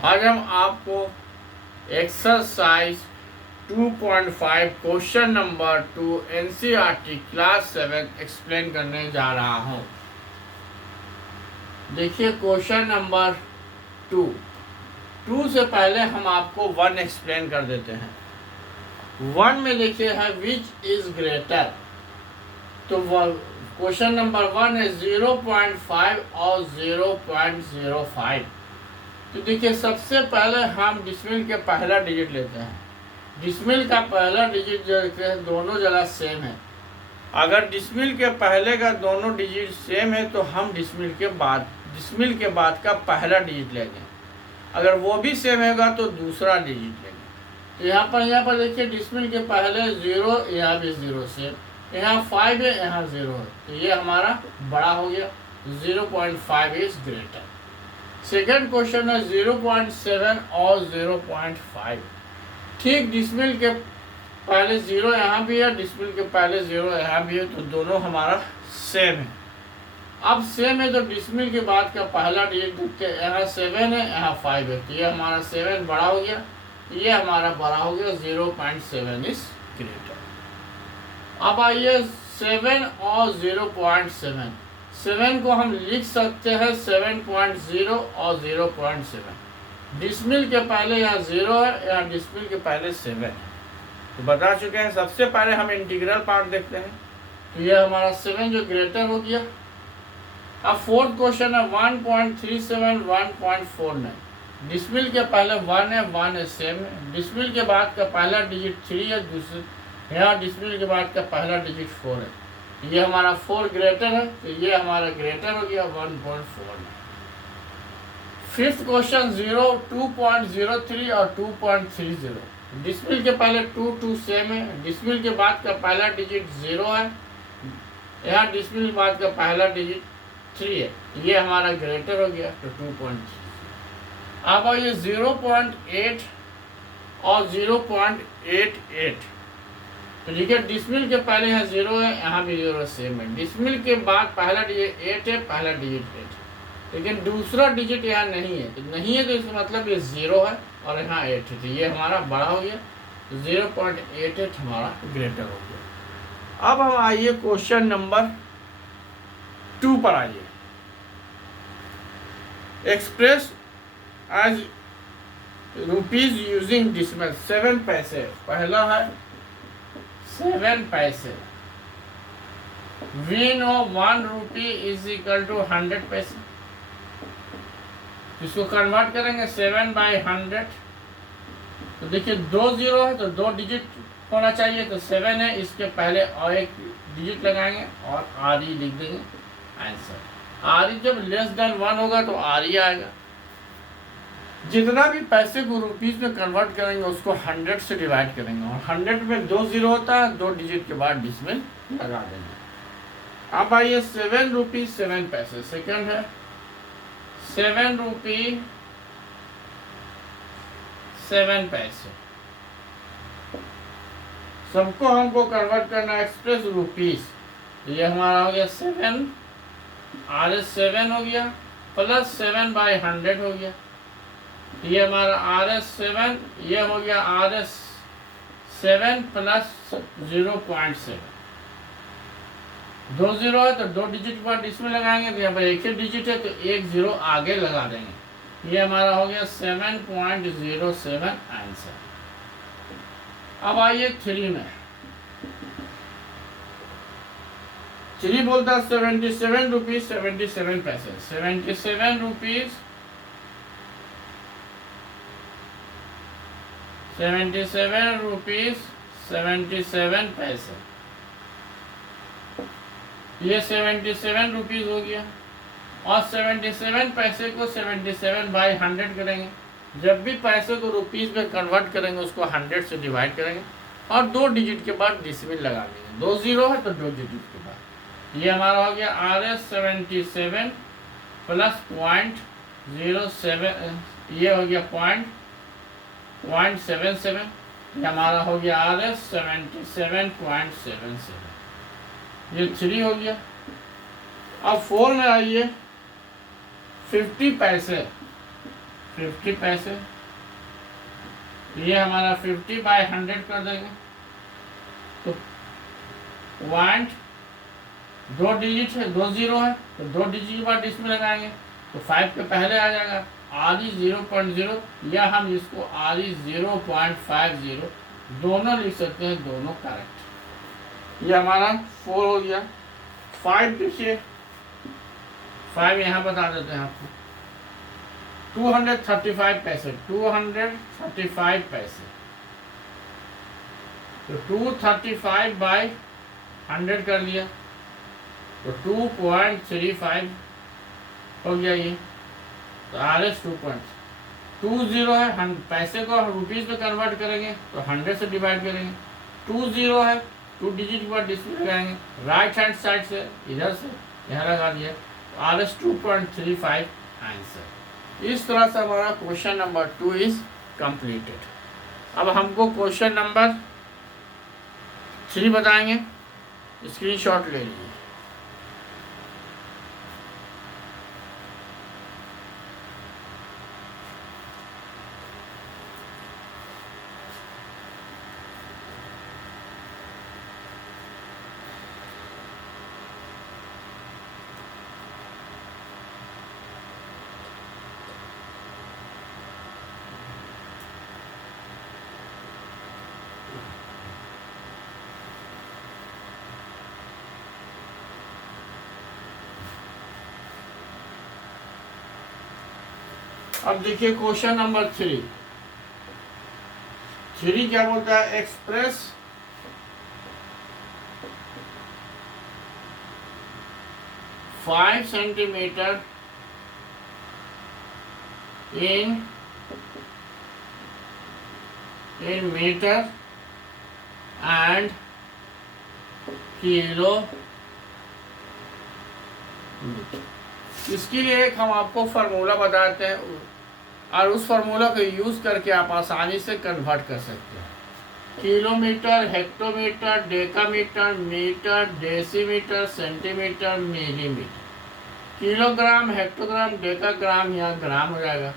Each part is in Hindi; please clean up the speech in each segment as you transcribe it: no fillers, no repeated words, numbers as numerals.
आज हम आपको exercise 2.5 question number 2 NCERT class 7 explain करने जा रहा हूँ। देखिए क्वेश्चन नंबर 2 से पहले हम आपको 1 एक्सप्लेन कर देते हैं। 1 में देखिए है विच इज ग्रेटर, तो क्वेश्चन नंबर 1 है 0.5 और 0.05। तो देखिए सबसे पहले हम डिसमिल के पहला डिजिट लेते हैं। डिसमिल का पहला डिजिट जो है दोनों जगह सेम है। अगर डिसमिल के पहले का दोनों डिजिट सेम है तो हम डिसमिल के बाद का पहला डिजिट लेंगे। अगर वो भी सेम होगा तो दूसरा डिजिट लेंगे। तो यहाँ पर देखिए डिसमिल के पहले 0, यहाँ भी 0 सेम, यहाँ 5 है, यहाँ 0 है, तो ये हमारा बड़ा हो गया। 0.5 इज ग्रेटर। सेकेंड क्वेश्चन है 0.7 और 0.5। ठीक डिसमिल के पहले 0 यहाँ भी है, डिसमिल के पहले 0 यहाँ भी है, तो दोनों हमारा सेम है। अब सेम है तो डिसमिल के बाद का पहला डिजिट देखते हैं। यहाँ 7 है, यहाँ 5 है, तो ये हमारा 7 बड़ा हो गया, ये हमारा बड़ा हो गया। 0.7 इज ग्रेटर। अब आइए 7 और 0.7। 7 को हम लिख सकते हैं 7.0 और 0.7। डिसमिल के पहले यहाँ 0 है, यहाँ डिसमिल के पहले 7 है, तो बता चुके हैं। सबसे पहले हम इंटीग्रल पार्ट देखते हैं, तो ये हमारा 7 जो ग्रेटर हो गया। अब फोर्थ क्वेश्चन है 1.37 1.49। डिसमिल के पहले 1 है सेम है। डिसमिल के बाद का पहला डिजिट 3 है, दूसरे यहाँ डिसमिल के बाद का पहला डिजिट 4 है, ये हमारा 4 ग्रेटर है, तो ये हमारा ग्रेटर हो गया 1.4। फिफ्थ क्वेश्चन 2.03 और 2.30। डिसमिल के पहले 2 सेम है। डिसमिल के बाद का पहला डिजिट 0 है, यहाँ डिसमिल के बाद का पहला डिजिट 3 है, ये हमारा ग्रेटर हो गया, तो 2.3। अब ये 0.8 और 0.88। तो देखिए डिसमिल के पहले यहाँ 0 है, यहाँ भी 0 सेम है। डिसमिल के बाद पहला डिजिट 8 है, पहला डिजिट 8 है, लेकिन दूसरा डिजिट यहाँ नहीं है, तो नहीं है तो इसका मतलब ये 0 है और यहाँ 8 है, तो ये हमारा बड़ा हो गया। 0.88 हमारा ग्रेटर हो गया। अब हम आइए क्वेश्चन नंबर 2 पर आइए। Express as rupees using decimal 7 paise. पहला है 7 पैसे। We know 1 rupee is equal to 100 paise. इसको कन्वर्ट करेंगे 7/100। तो देखिए 2 0 है तो 2 डिजिट होना चाहिए, तो 7 है, इसके पहले और एक डिजिट लगाएंगे और RE लिख देंगे आंसर। RE जब लेस देन 1 होगा तो RE आएगा। जितना भी पैसे को रुपीज में कन्वर्ट करेंगे उसको 100 से डिवाइड करेंगे, और 100 में 2 0 होता है, 2 डिजिट के बाद डिसमिल लगा देंगे। अब आइए 7 रुपी 7 पैसे। सेकंड है 7 रुपी 7 पैसे। सबको हमको कन्वर्ट करना एक्सप्रेस रुपीज, ये हमारा हो गया 7 RS 7 हो गया, प्लस 7/100 हो गया, ये हमारा RS 7, ये हो गया RS 7 प्लस 0.7। 2 0 है तो 2 डिजिट पर इसमें लगाएंगे, तो यहाँ पर एक ही डिजिट है तो 1 0 आगे लगा देंगे, ये हमारा हो गया 7.07 आंसर। अब आइए 3 में। 3 बोलता है 77 रुपीज 77 पैसे। 77 रुपीज 77 पैसे, ये 77 रुपीज हो गया। और 77 पैसे को 77/100 करेंगे। जब भी पैसे को रुपीज में कन्वर्ट करेंगे उसको 100 से डिवाइड करेंगे और 2 डिजिट के बाद डिसमिल लगा देंगे। 2 0 है तो 2 डिजिट के बाद ये हमारा हो गया RS 77 प्लस 0.07, ये हो गया 0.77, ये हमारा हो गया RS 77.77, ये 3 हो गया। अब 4 में आइए 50 पैसे। 50 पैसे, ये हमारा 50/100 कर देंगे। तो पॉइंट 2 डिजिट है, 2 जीरो है, तो 2 डिजिट के बाद इसमें लगाएंगे तो 5 के पहले आ जाएगा RE 0.0, या हम इसको RE 0.50 दोनों लिख सकते हैं, दोनों करेक्ट। ये हमारा 4 हो गया। 5 देखिए, 5 यहाँ बता देते हैं आपको, 235 पैसे, 235 पैसे। तो 235/100 कर लिया तो 2.35 हो गया ये। तो RS 2.20 है, हम पैसे को रुपीज में कन्वर्ट करेंगे तो 100 से डिवाइड करेंगे। 20 है, 2 डिजिट के बाद डिस्प्ले लगाएंगे, राइट हैंड साइड से इधर से यहाँ लगा दिया, तो RS 2.35 आंसर। इस तरह से हमारा क्वेश्चन नंबर 2 इज कंप्लीटेड। अब हमको क्वेश्चन नंबर 3 बताएंगे, स्क्रीनशॉट ले लीजिए। अब देखिए क्वेश्चन नंबर 3 क्या बोलता है, express five centimetre in meter and kilo. इसके लिए एक हम आपको फार्मूला बताते हैं और उस फार्मूला को यूज़ करके आप आसानी से कन्वर्ट कर सकते हैं। Kilometre, hectometre, decametre, metre, decimetre, centimetre, millimetre. Kilogram, hectogram, decagram, यहाँ ग्राम हो जाएगा।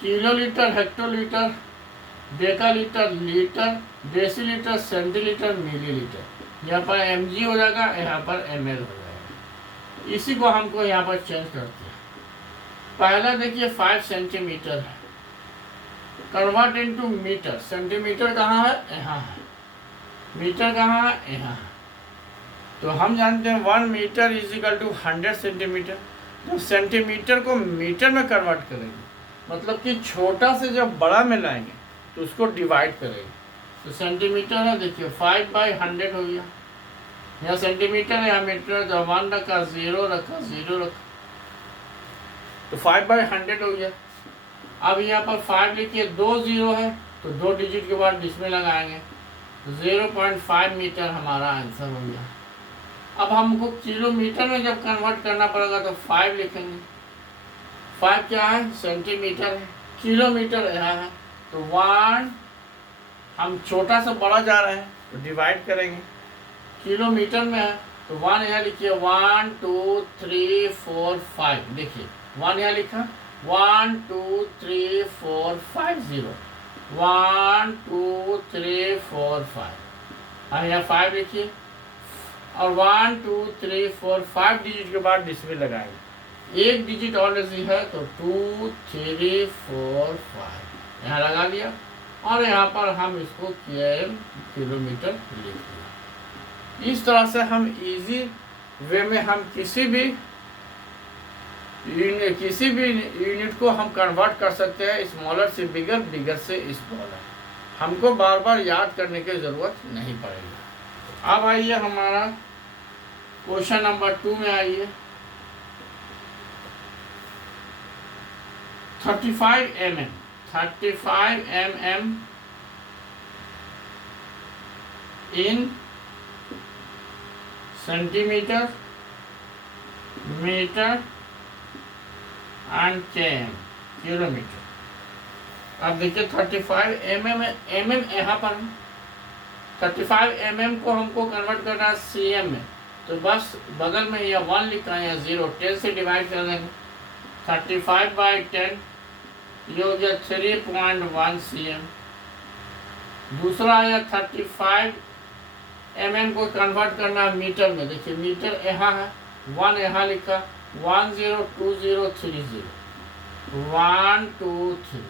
Kilolitre, hectolitre, decalitre, litre, decilitre, centilitre, millilitre. यहाँ पर mg हो जाएगा, यहाँ पर ml हो जाएगा। इसी को हमको यहाँ पर चेंज करते हैं। पहला देखिए 5 सेंटीमीटर है, कन्वर्ट इनटू मीटर। सेंटीमीटर कहाँ है, यहाँ है। मीटर कहाँ है, यहाँ है। तो हम जानते हैं 1 metre is equal to 100 centimetre. जब सेंटीमीटर को मीटर में कन्वर्ट करेंगे, मतलब कि छोटा से जब बड़ा में लाएंगे तो उसको डिवाइड करेंगे। तो सेंटीमीटर है, देखिए 5/100 हो गया। यहाँ सेंटीमीटर है, यहाँ मीटर, तो 1 रखा, 0 रखा, 0 रखा, तो 5/100 हो गया। अब यहाँ पर 5 लिखिए, 2 0 है, तो 2 डिजिट के बाद इसमें लगाएंगे, 0.5 मीटर हमारा आंसर हो गया। अब हमको किलोमीटर में जब कन्वर्ट करना पड़ेगा तो 5 लिखेंगे। 5 क्या है, सेंटीमीटर है। किलोमीटर यहाँ है, तो 1, हम छोटा से बड़ा जा रहे हैं तो डिवाइड करेंगे। किलोमीटर में है तो 1 यहाँ लिखिए, 1 2 3 4 5। देखिए 1 यहाँ लिखा, 1 2 3 4 5 0, 1 2 3 4 5। हाँ यहाँ 5 लिखिए और 1 2 3 4 5 डिजिट के बाद डिस्प्ले लगाएंगे। एक डिजिट ऑलरेडी है तो 2 3 4 5 यहाँ लगा लिया और यहाँ पर हम इसको किलोमीटर लिख दिया। इस तरह से हम इजी वे में हम किसी भी यूनिट को हम कन्वर्ट कर सकते हैं, स्मॉलर से बिगर, बिगर से स्मॉलर। हमको बार बार याद करने की ज़रूरत नहीं पड़ेगी। अब आइए हमारा क्वेश्चन नंबर 2 में आइए। 35 mm in centimetre, metre and km, kilometre. अब देखिए 35 mm यहाँ पर 35 mm को हमको कन्वर्ट करना है cm में, तो बस बगल में या 1 लिखा है या 0, 10 से डिवाइड कर देंगे। 35/10 ये हो गया 3.1 cm। दूसरा आया 35 mm को कन्वर्ट करना मीटर में। देखिए मीटर यहाँ है, 1 यहाँ लिखा, 10 20 30 1 2 3,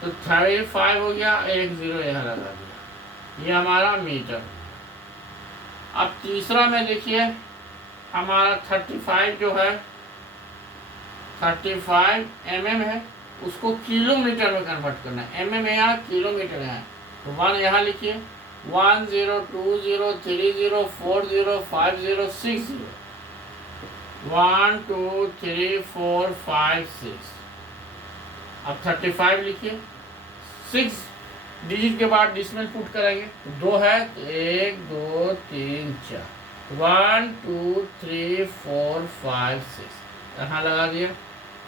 तो 35 हो गया, 1 0 यहाँ लगा दिया, ये हमारा मीटर। अब तीसरा में देखिए हमारा 35 जो है 35 mm है, उसको किलोमीटर में कन्वर्ट करना है। mm यहाँ, किलोमीटर यहाँ, तो 1 यहाँ लिखिए, 1 0 2 0 3 0 4 0 5 0 6 0 1 2 3 4 5 6। अब 35 लिखिए, 6 डिजिट के बाद डिसिमल पुट करेंगे, 2 है, 1 2 3 4, 1 2 3 4 5 6 यहाँ लगा दिया,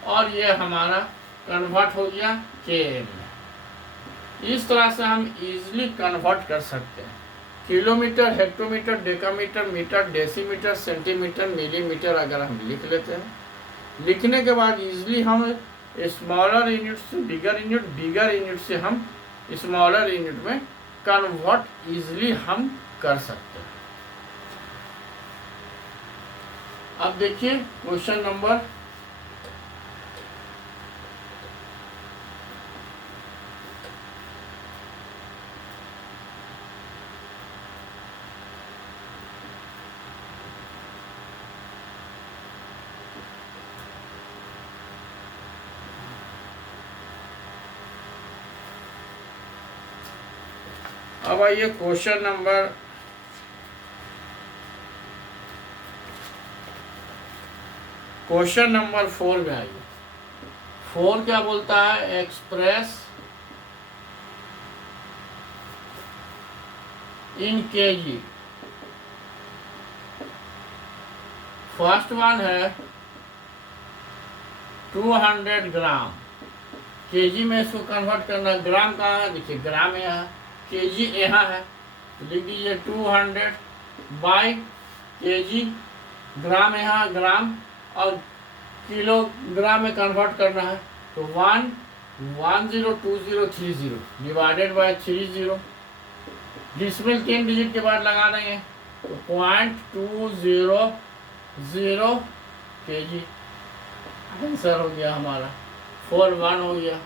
और ये हमारा कन्वर्ट हो गया km में। इस तरह से हम इजीली कन्वर्ट कर सकते हैं। Kilometre, hectometre, decametre, metre, decimetre, centimetre, millimetre अगर हम लिख लेते हैं, लिखने के बाद इजीली हम स्मॉलर यूनिट से बिगर यूनिट से हम स्मॉलर यूनिट में कन्वर्ट इजीली हम कर सकते हैं। अब देखिए क्वेश्चन नंबर 4। अब आइए क्वेश्चन नंबर 4 में आइए। 4 क्या बोलता है, express in KG. First one है 200 ग्राम, केजी में इसको कन्वर्ट करना। ग्राम कहाँ है, देखिए ग्राम यहाँ, केजी यहाँ है, तो लिख दीजिए 200 बाई केजी, ग्राम यहाँ, ग्राम, और किलोग्राम में कन्वर्ट करना है, तो 1 1 0 2 0 3 0 डिवाइडेड बाय 30। डिसिमल 3 डिजिट के बाद लगा देंगे, तो 0.200 केजी आंसर हो गया हमारा। 4 1 हो गया।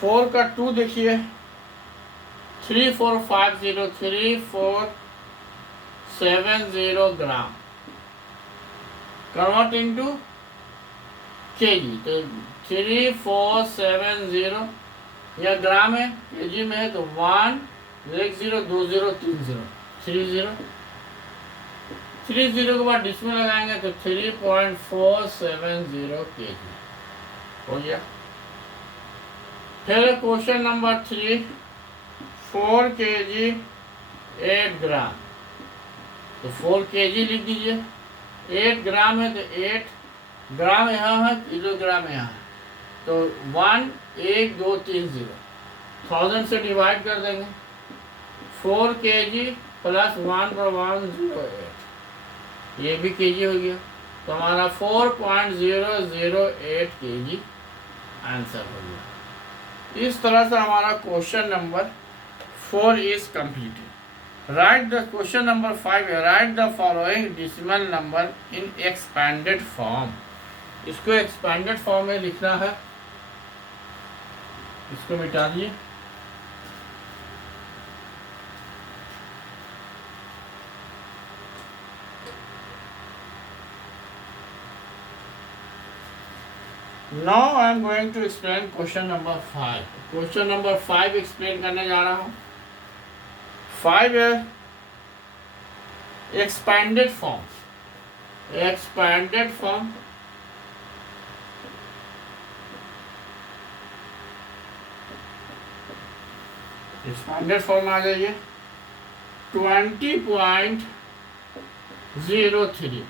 4 का 2 देखिए, 3450 ग्राम, कन्वर्ट इनटू केजी, तो 3470 यह ग्राम है, केजी में है, तो 1 1 0 2 0 3 0 30 के बाद डिसिमल लगाएंगे, तो 3.470 केजी हो गया। फिर क्वेश्चन नंबर 3, 4 केजी 8 ग्राम, तो 4 केजी लिख दीजिए, 8 ग्राम है, तो 8 ग्राम यहाँ है, किलोग्राम यहाँ है, तो 1 1 2 3 0 1000 से डिवाइड कर देंगे, 4 केजी प्लस 1.108, ये भी केजी हो गया, तो हमारा 4.008 केजी आंसर हो गया। इस तरह से हमारा question number 4 is completed. Right the question number 5, right the following decimal number in expanded form. इसको एक्सपैंडेड फॉर्म में लिखना है, इसको मिटा दिए। Now I am going to explain question number 5. Question number 5 explain करने जा रहा हूँ। 5 है expanded form। expanded form आ जाइए, 20.03,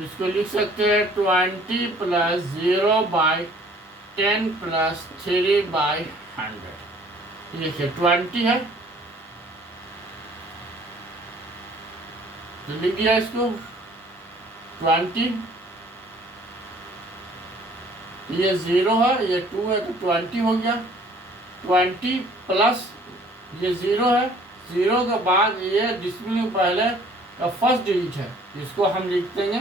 इसको लिख सकते हैं 20 प्लस 0 बाई 10 प्लस 3 बाई 100। देखिए 20 है, तो लिख दिया इसको 20, ये 0 है, ये 2 है, तो 20 हो गया। 20 प्लस ये 0 है, 0 के बाद ये डिस्मिल में पहले का फर्स्ट डिजिट है, जिसको हम लिख देंगे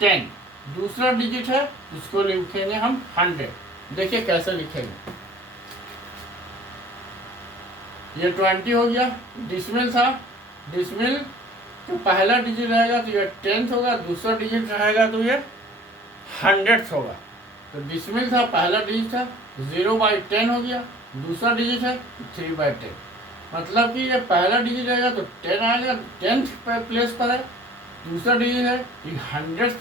10। दूसरा डिजिट है जिसको लिखेंगे हम 100। देखिए कैसे लिखेंगे। ये 20 हो गया, डिस्मिल था, डिस्मिल तो पहला डिजिट रहेगा तो ये 10th होगा, दूसरा डिजिट रहेगा तो ये 100th होगा। तो डिस्मिल था, पहला डिजिट था, 0/10 हो गया, दूसरा डिजिट है 3/10। मतलब कि ये पहला डिजिट रहेगा तो 10 आएगा, 10th प्लेस पर है, दूसरा डिजिट है ये 100th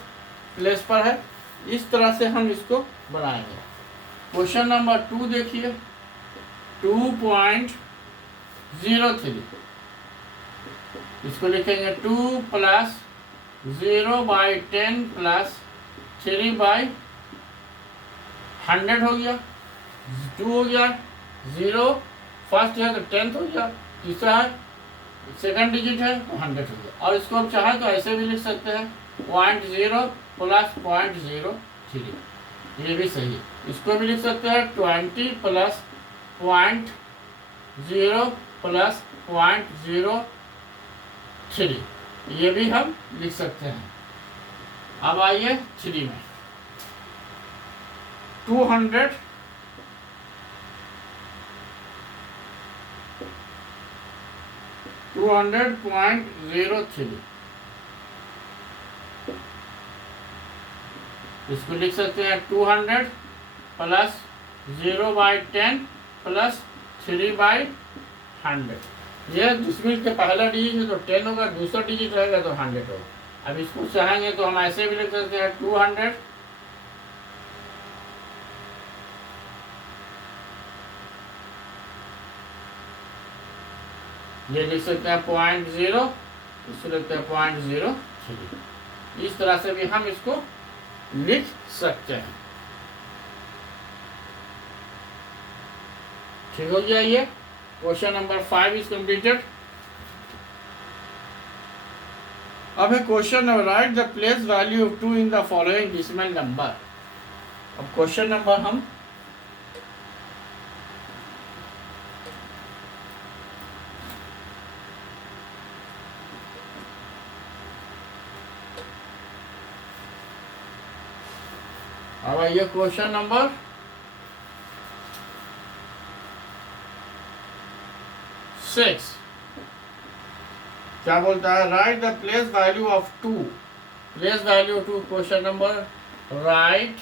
प्लेस पर है। इस तरह से हम इसको बनाएंगे। क्वेश्चन नंबर 2 देखिए, 2.03, इसको लिखेंगे 2 प्लस 0/10 प्लस 3/100 हो गया। 2 हो गया, 0 फर्स्ट है तो 10th हो गया, तीसरा है सेकंड डिजिट है तो 100 हो गया। और इसको हम चाहें तो ऐसे भी लिख सकते हैं 0.0 प्लस 0.03, ये भी सही है। इसको भी लिख सकते हैं 20 प्लस 0.0 प्लस 0.03, ये भी हम लिख सकते हैं। अब आइए 3 में 200 200.03, इसको लिख सकते हैं 200 प्लस 0/10 प्लस 3/100। ये डिस्मिल के पहला डिजिट है तो 10 होगा, दूसरा डिजिट रहेगा तो 100 होगा। अब इसको चाहेंगे तो हम ऐसे भी लिख सकते हैं 200 ये लिख सकते हैं 0.0, इसको लिखते हैं 0.03। इस तरह से भी हम इसको लिख सकते हैं। ठीक हो गया। ये क्वेश्चन नंबर 5 इज कंप्लीटेड। अब है question number, right the place value of 2 in the following decimal number. अब क्वेश्चन नंबर हम अब आइए क्वेश्चन नंबर 6। क्या बोलता है, right the place value of 2। Place value 2, question number, right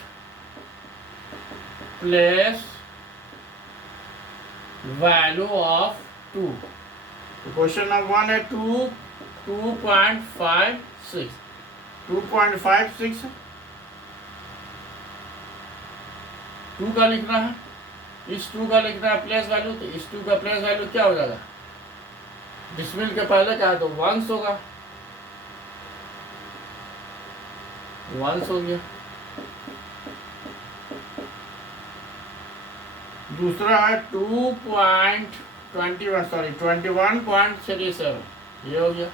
place value of 2। Question number 1 है 2.56 2.56 2 का लिखना है, इस 2 का लिखना है प्लेस वैल्यू। तो इस 2 का प्लेस वैल्यू क्या हो जाएगा, डिस्मिल के पहले क्या है तो 1 होगा, 1 हो गया। दूसरा है 21.37, ये हो गया।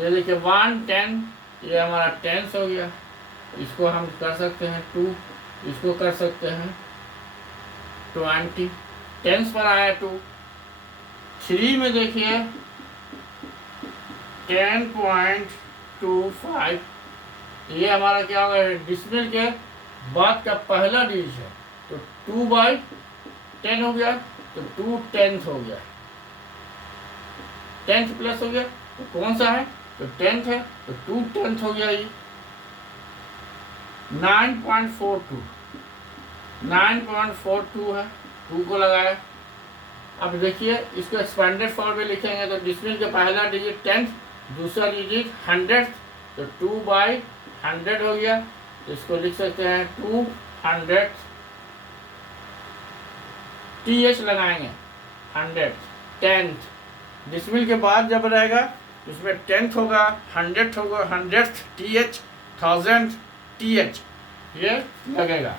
ये देखिए 110, ये हमारा 10 हो गया। इसको हम कर सकते हैं 2, इसको कर सकते हैं 20, 10 पर आया 2। 3 में देखिए 10.25, ये हमारा क्या होगा, डिस्मिल के बाद का पहला डिजिट है तो 2/10 हो गया, तो 2/10 हो गया, 10th प्लस हो गया तो कौन सा है तो 10th है, तो 2/10 हो गया। ये 9.42 है, 2 को लगाया। अब देखिए इसको एक्सपेंडेड फॉर्म में लिखेंगे तो डिस्मिल का पहला डिजिट 10th, दूसरा डिजिट 100th, तो 2/100 हो गया। इसको लिख सकते हैं 200, TH लगाएंगे 100, 10th, डिस्मिल के बाद जब रहेगा इसमें 10th होगा, 100th होगा, 100th TH, 1000th TH, ये लगेगा।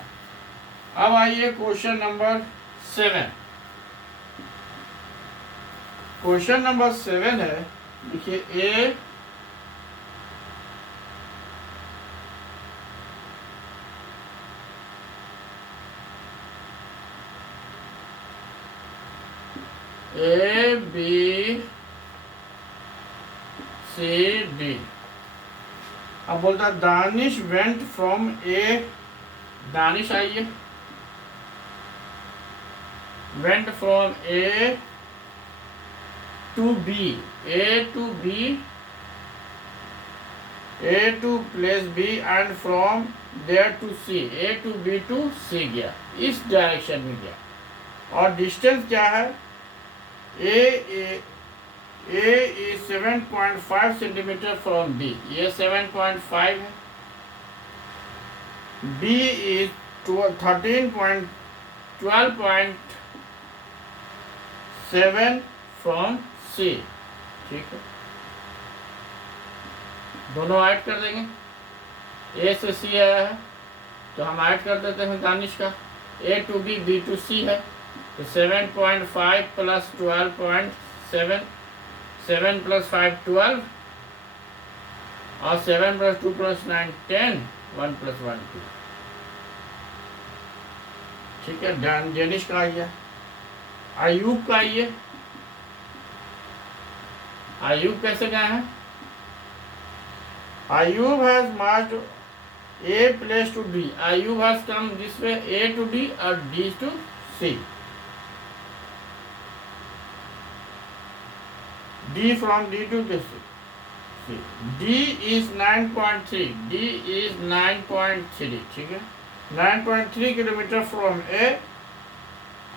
अब आइए क्वेश्चन नंबर 7। क्वेश्चन नंबर 7 है, देखिए A A B C D। अब बोलता है Danish went from A, Danish आइए, went from A to B, A to B, A to place B and from there to C, A to B to C गया, इस डायरेक्शन में गया। और डिस्टेंस क्या है, A is 7.5 centimetre from B, ये 7.5 है। B is 12.7 फ्रॉम C, ठीक है। दोनों ऐड कर देंगे, ए से सी आया है तो हम ऐड कर देते हैं दानिश का, ए टू बी, बी टू सी है, तो 7.5 प्लस 12.7, 7 प्लस 5 12, और 7 प्लस 2 प्लस 9 10, 1 प्लस 1 2, ठीक है। डेनिश का आइए, आयूब का आइए, आयूब कैसे गए हैं, Ayub has marched A place to D. Ayub has come this way, A to D or D to C. D from D to C. D is 9.3. D is 9.3. ठीक है, 9.3 kilometre from A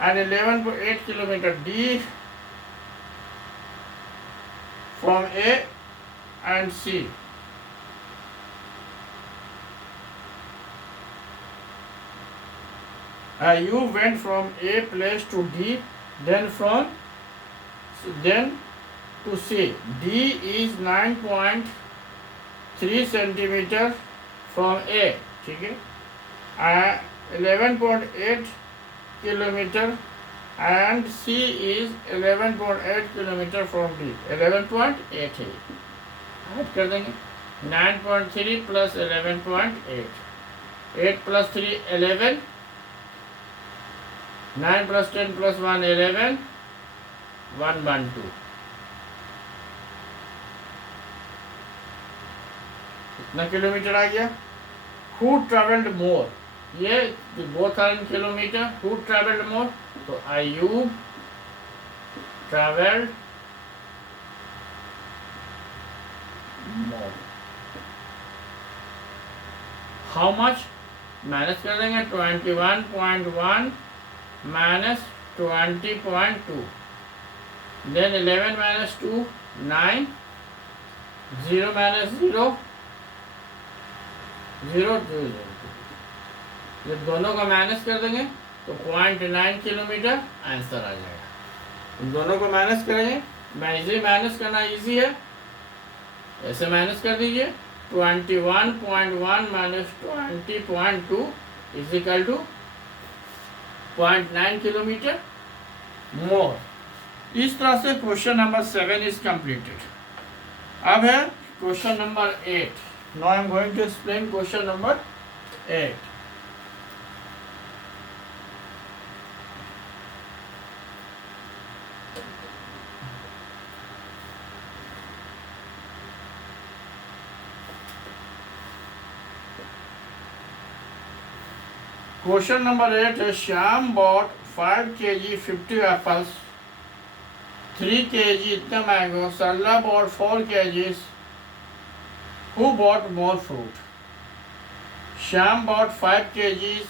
and 11.8 kilometre D from A and C. You went from A place to D, then to C. D is 9.3 centimetre from A, ठीक है, 11.8 kilometre, and C is 11.8 kilometre from D, 11.8 है, ऐड कर देंगे, 9.3 प्लस 11.8, 8 प्लस 3 11, 9 plus 10 plus 1 11, 1 1 2, कितना किलोमीटर आ गया। Who traveled more, ये both are in kilometre, who traveled more, तो Ayub traveled more। How much, minus कर देंगे, 21.1 minus 20.2, then 11 minus 2 9, 0 minus 0 0 2, जब दोनों का माइनस कर देंगे तो 0.9 किलोमीटर आंसर आ जाएगा। दोनों को माइनस करेंगे, इसे माइनस करना इजी है, ऐसे माइनस कर दीजिए, 21.1 minus 20.2 is equal to 0.9 kilometre more. इस तरह से क्वेश्चन नंबर 7 इज कंप्लीटेड। अब है question number 8। Now I am going to explain question number 8। Question number 8 is Shyam bought 5 kg 50 apples, 3 kg इतना mango, Sarla bought 4 kgs. Who bought more fruit? Shyam bought 5 kgs,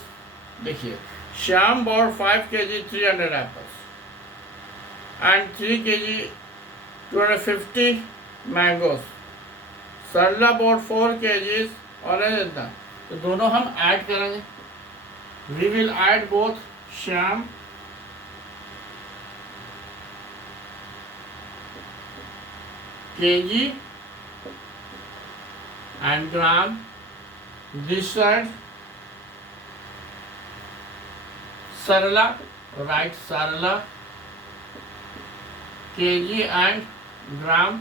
देखिए Shyam bought 5 kg 300 apples and 3 kg 250 mangoes. Sarla bought 4 kgs orange इतना, तो दोनों हम ऐड करेंगे। We will add both Shyam kg and gram this side, Sarla, right, Sarla kg and gram,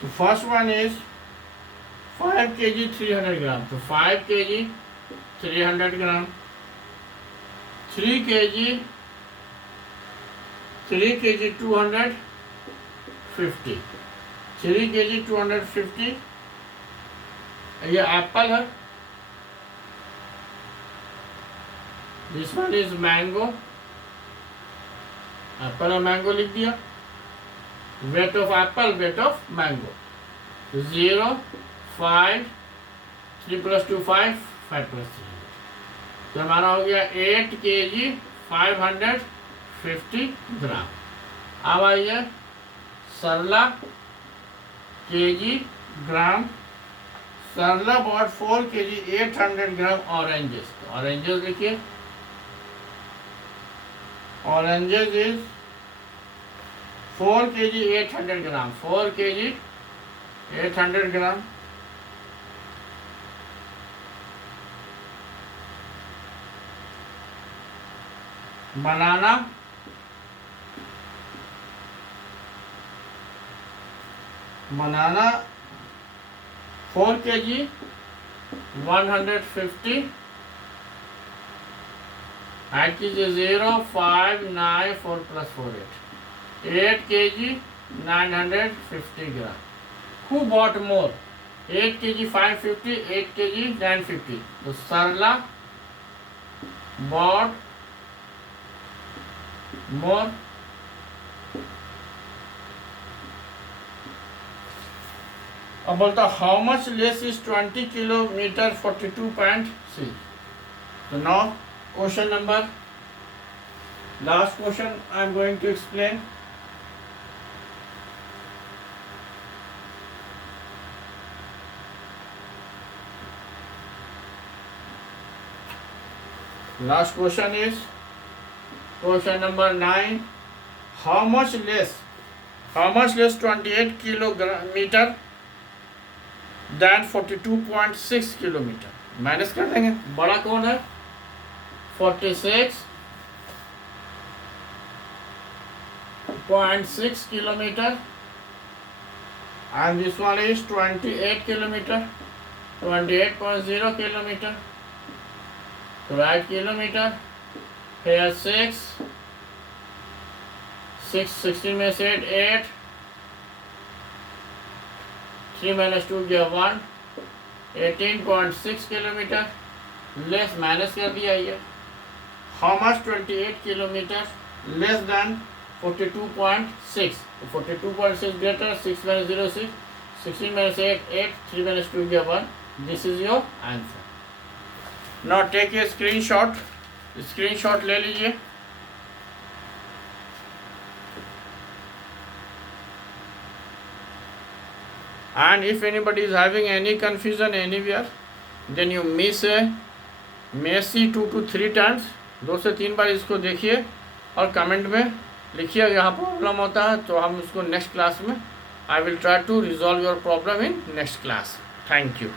the first one is 5 kg 300 gram, so 5 kg 300 gram, 3 kg 250, 3 kg 250। ये एप्पल है, this one is mango, Apple और मैंगो लिख दिया। Weight of Apple, weight of mango 0, 5, 3 + 2 5, 5 + 3, तो हमारा हो गया 8 kg 550 ग्राम। अब आइए सरला kg ग्राम, सरला बॉट 4 kg 800 ग्राम ऑरेंजेस, तो ऑरेंजेस लिखिए, oranges is 4 kg 800 gram, 4 kg 800 gram. Banana, banana 4 kg 150, add कीजिए 0, 5, 9, 4 + 4 8 kg 950 gram. Who bought more? 8 kg 550, 8 kg 950, तो सरला bought more। अब बोलता how much less is 20 kilometre 42.6। तो now question number, last question I am going to explain. Last question is question number 9. How much less 28 kilometer than 42.6 kilometre? Minus कर देंगे, बड़ा कौन है 46.6 kilometre, and this one is 28 kilometre, 28.0 kilometre. तो राइट किलोमीटर, here 6, 16 में से 8, 3 - 2 गया 1, 18.6 किलोमीटर। लेस माइनस कर दिया ये, how much 28 kilometre less than 42.6, 42.6 greater, 6 - 0 6, 16 में से 8 8, 3 - 2 गया 1। This is your answer. Now take a screenshot ले लीजिए। And if anybody is having any confusion anywhere, then you may see 2 to 3 times, 2 से 3 बार इसको देखिए और कमेंट में लिखिए यहाँ प्रॉब्लम होता है, तो हम उसको नेक्स्ट क्लास में I will try to resolve your problem in next class. Thank you.